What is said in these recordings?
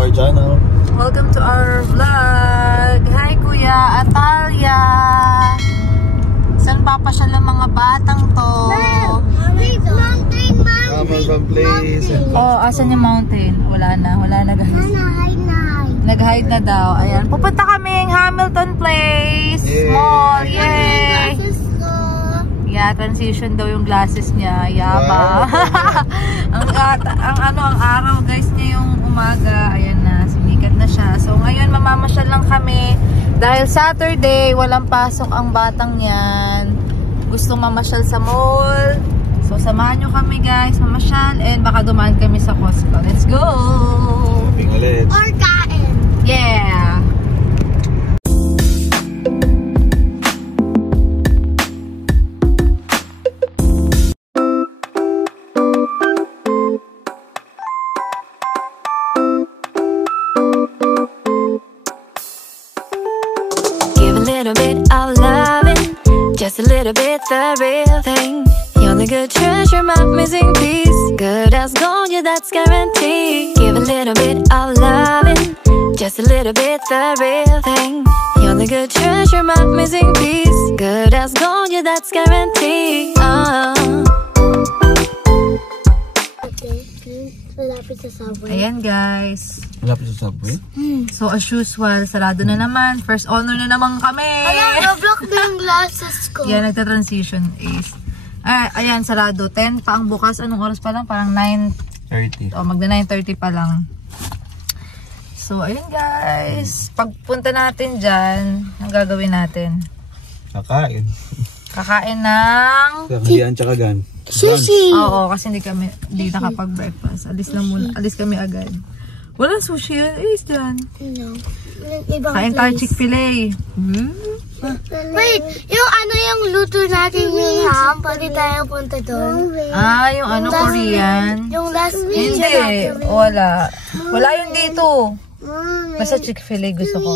to our channel. Welcome to our vlog. Hi Kuya Atalia. Saan papasyal ng mga batang to? Mountain place. Oh, asan yung mountain? Wala na guys. Nag-hide na daw. Ayan, pupunta kaming Hamilton Place. Mall, yay! Yeah, transition daw yung glasses niya. Yaba. ang araw guys niya yung umaga. Ayan na, sumikat na siya. So ngayon mamamasyal lang kami. Dahil Saturday, walang pasok ang batang yan. Gusto mamasyal sa mall. So samahan nyo kami guys, mamasyal. And baka dumaan kami sa Costco. Let's go! Shopping ulit. Or kain. Yeah! Just a little bit the real thing. You're the good treasure, my missing piece. Good as gold, yeah, that's guaranteed. Give a little bit of loving. Just a little bit the real thing. You're the good treasure, my missing piece. Good as gold, yeah, that's guaranteed. Ayan guys. Malapit sa subway? So as usual, sarado na naman. First honor na naman kami. Nablock na yung glasses ko. Yan, nagta-transition is. Ayan, sarado. 10 pa ang bukas. Anong oras pa lang? Parang 9:30. O, magna 9:30 pa lang. So, ayun guys. Pagpunta natin dyan, ang gagawin natin? Kakain. Kakain ng... Sabihan tsaka gan. Sushi! Oo, kasi hindi nakapag-breakfast. Alis lang muna. Alis kami agad. Walang sushi. Is dyan. No. Ibang kain tayo Chick-fil-A. Wait, yung luto natin yung ham, pwede tayo punta doon. Yung Korean. Yung last video hindi, wala. Wala yung dito. Basta Chick-fil-A gusto ko.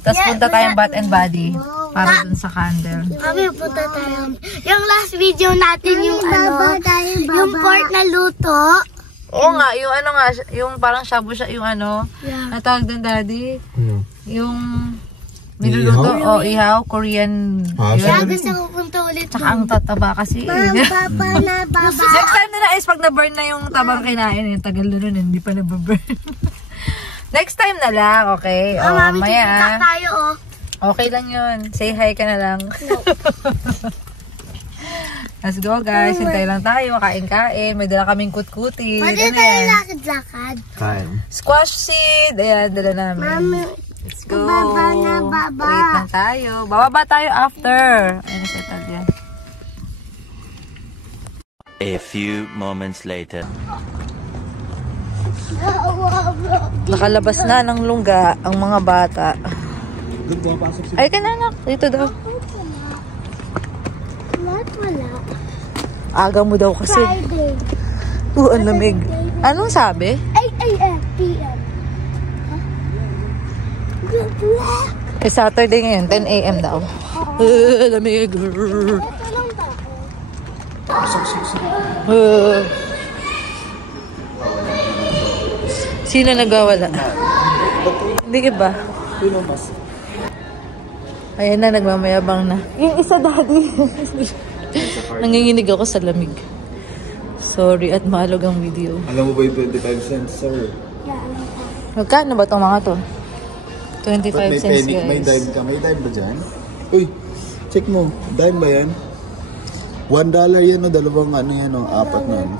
Tapos punta tayong Bath and Body para dun sa candle. Kami punta tayo. Yung last video natin yung yung pork na luto. Oo nga, yung parang shabu siya, yung natawag din daddy. Yung niluluto, ihaw, Korean. Kaya gusto ko punta ulit. Tsaka ang tataba kasi. Next time na is pag na-burn na yung tabang kinain, yung tagal na nun, hindi pa na-burn. Next time na lang, okay? Mami, maya. tayo, Okay lang yun. Say hi ka na lang. No. Let's go guys. Hintay lang tayo. Kain-kain. May dala kaming kutkuti. Pwede tayo lakad-lakad. Kain. Squash seed. Ayan, dala namin. Mami. Let's go. Wait lang tayo. Bababa tayo after. Ayan, settle yan. A few moments later. Nakalabas na ng lungga ang mga bata. Ay ka na anak. Dito daw. Wala. Aga mo daw kasi. Friday. Ang lamig. Anong sabi? 8 a.m. p.m. Saturday ngayon, 10 a.m. daw. Lamig. Sino nagwawala? Hindi ka ba? Ayan na, nagmamayabang na. Yung isa daddy. Nanginginig ako sa lamig. Sorry at malog ang video. Alam mo ba yung 25 cents, sir? Magkano ba itong mga to? 25 cents guys. May dime ka. May dime ba dyan? Uy, check mo. Dime ba yan? $1 yan o dalawang yan o apat na yan.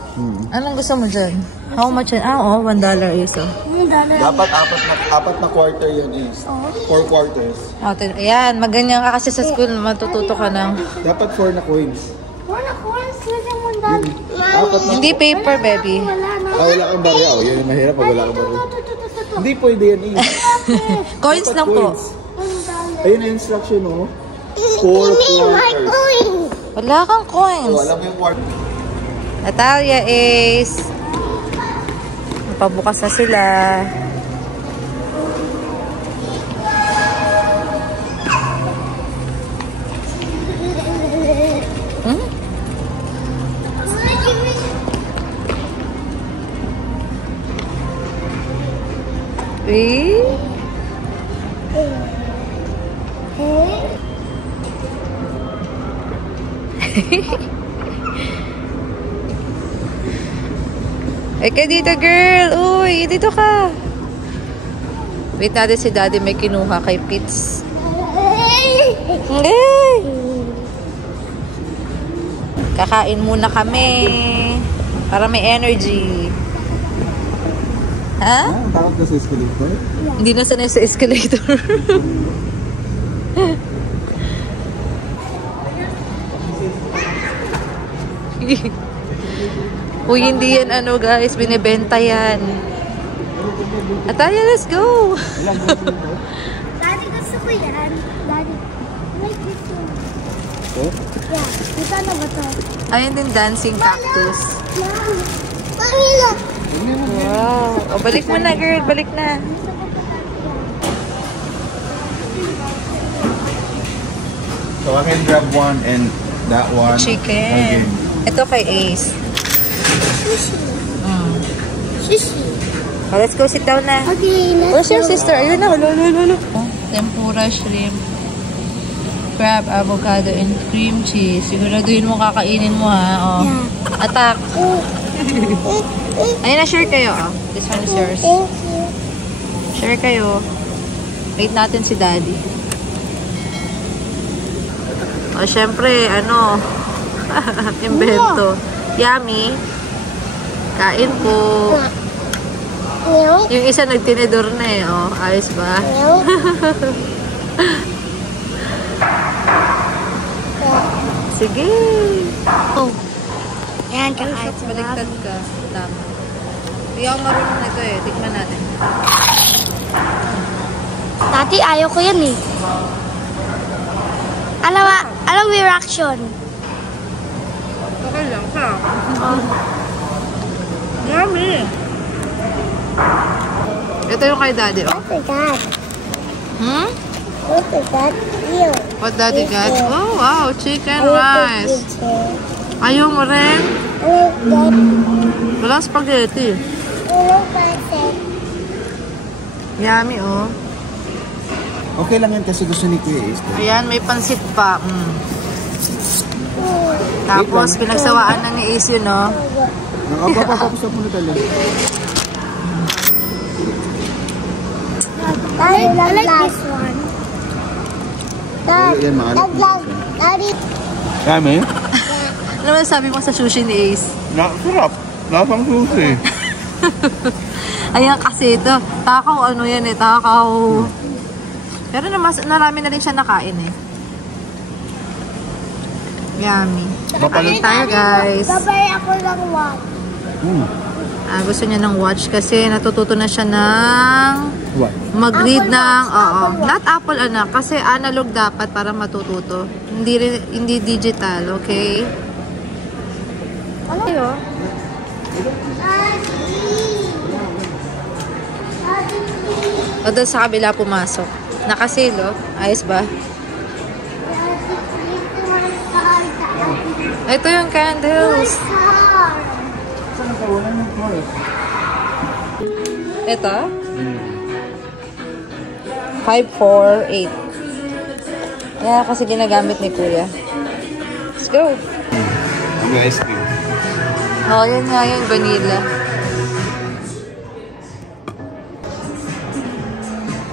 Anong gusto mo dyan? How much yan? $1 is Dapat apat na quarter yan is. 4 quarters. Ayan, maganyan ka kasi sa school, matututo ka ng... Dapat 4 na coins. 4 na coins? Apat na. Hindi paper, baby. Wala kang barya. Yan yung mahirap pag wala kang barya. Hindi pwede yan is. Coins lang po. Ayun na instruction o. 4 quarters. Wala kang coins. Alam mo yung quarter. Natalia is... Pabukas na sila. Eh? Eka dito, girl. Uy, dito ka. Wait natin si Daddy may kinuha kay Pits. Hey! Kakain muna kami. Para may energy. Ha? Takot ka sa escalator? Hindi na sanay sa escalator. Uy, hindi yan ano guys, binibenta yan. Ataya, let's go! Daddy, gusto ko yan. Daddy, like this one. Oh? Yeah, kita na ba to? Ayun din, dancing cactus. Mahila! Wow! O, balik mo na, girl. Balik na. So I can grab one and that one. Chicken. Ito kay Ace. Sushi. Mm. Sushi. Oh, let's go sit down na. Okay, Where's your sister? Ayun na. Lolo. Oh, tempura shrimp. Crab, avocado, and cream cheese. Siguraduhin mo kakainin mo ha. Oh. Yeah. Attack. Ayun na, share kayo. Oh. This one is yours. Thank you. Share kayo. Wait natin si Daddy. O, syempre, ano, invento. Yummy. Kain po. Milk. Yung isa nagtinidor na eh, oh. Ayos ba? Milk. Sige. Oh. Ayan, kakain sa Baliktad ka. Tama. Hindi ako marunong nito eh. Tikman natin. Dati ayaw ko yan eh. Alam mo yung reaction? Okay lang ka. Yummy. Ito yung kay Daddy, oh. Look at that. Hmm? Look at that. Ew. What Daddy got? Chicken. Oh, wow. Chicken I like rice. the chicken. Ayaw mo rin? I like that. Walang spaghetti. I like that. Yummy, oh. Okay lang yan kasi gusto ni Kuya Ace. Ayan, may pansit pa. Mm. Tapos, pinagsawaan na ni Ace yun, no? Papapapos na po na talaga. I like this one. Dad, Yan, maalat na siya. Daddy. Kami? Ano ba sabi mo sa sushi ni Ace? Sarap. Lasang sushi. Ayan kasi ito. Takaw, ano yan eh. Takaw. Pero narami na rin siya nakain eh. Yummy. Kain tayo, guys. Babay ako lang one. Gusto niya ng watch kasi natututo na siya ng What? mag-read Apple ng, watch, Apple watch. not Apple anak, kasi analog dapat para matututo. Hindi digital, okay? Ano yun? O doon sa kabila pumasok. Nakasilo. Ayos ba? Ito yung candles. Ito? 548. Yan kasi ginagamit ni Kuya. Let's go. Ang ice cream. Oh, yan nga yung vanilla.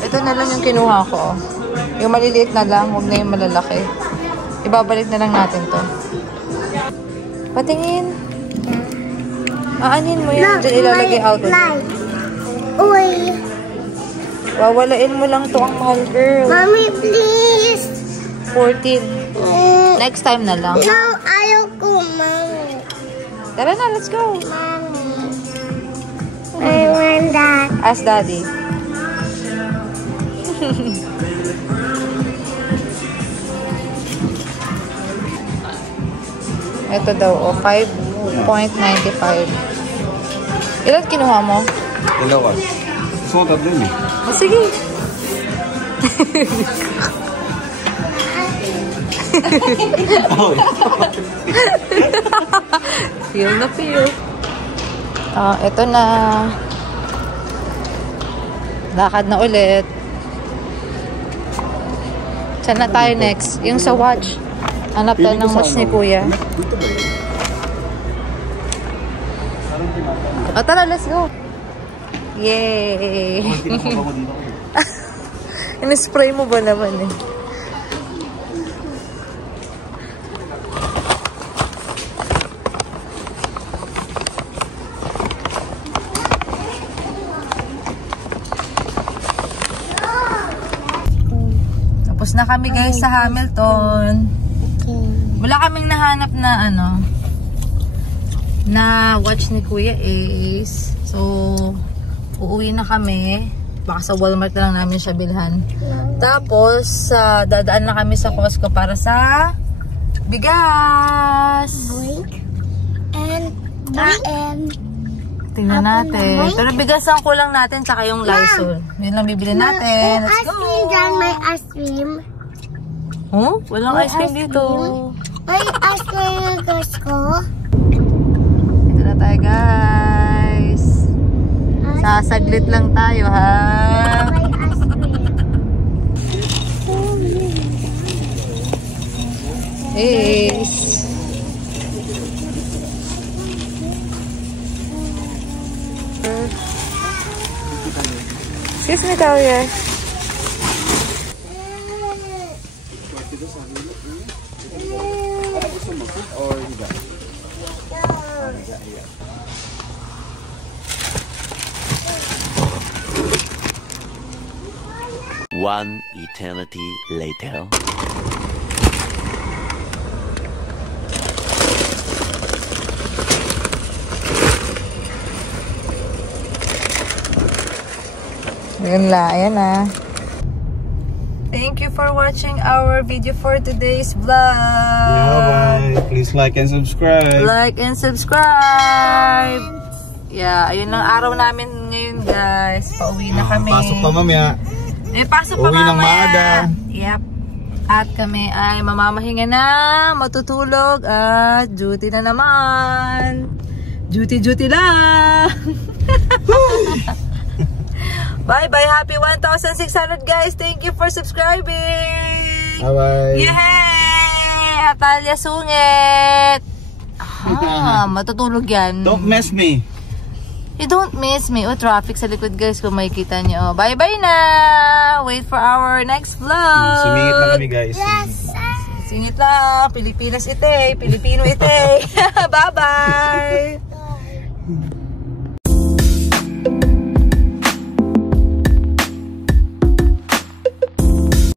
Ito na lang yung kinuha ko. Yung maliliit na lang, huwag na yung malalaki. Ibabalik na lang natin to. Patingin. Aanin mo yan. Diyan ilalagay out of it. Uy. Wawalain mo lang to ang mahal, girl. Mommy, please. 14. Next time na lang. No, ayaw ko, Mommy. Tara na, let's go. Mommy. I want that. Ask Daddy. Ito daw, 5.95. Ilan kinuha mo? Dalawa. Gusto ko tatlo yun eh. Oh, sige. Feel na feel. Ito na. Lakad na ulit. Saan na tayo next? Yung sa watch. Hanap tayo ng watch ni Kuya. Dito ba yun? O tara, let's go. Yay! In-spray mo ba naman eh? Tapos na kami guys sa Hamilton. Wala kaming nahanap na ano na watch ni Kuya Ace. So, uuwi na kami. Baka sa Walmart na lang namin siya bilhan. Tapos, dadaan na kami sa Costco para sa bigas. And tingnan natin. Pero bigas ang kulang natin tsaka yung Lysol. Yun lang bibili natin. Let's go! May ice cream. Oh? Walang ice cream dito. May ice cream yung Costco. Ito na tayo guys. Sasaglit lang tayo ha. May ice cream. Ace. Excuse me, Talia. One eternity later. Ayan na. Thank you for watching our video for today's vlog. Yeah, bye. Please like and subscribe. Like and subscribe. Yeah, ayun ang araw namin ngayon guys. Pauwi na kami. Pasok pa mamaya. Pasok pa Uwi ng mamaya. maaga. Yep. At kami ay mamamahinga na, matutulog at duty na naman. Duty lang. Bye-bye. Happy 1,600 guys. Thank you for subscribing. Bye-bye. Yay! Atalia Sungit. Matutulog yan. Don't mess me. You don't miss me. Oh, traffic sa likod guys kung makikita nyo. Bye-bye na. Wait for our next vlog. Sumingit na kami guys. Singit lang. Pilipinas ite. Pilipino ite. Bye-bye.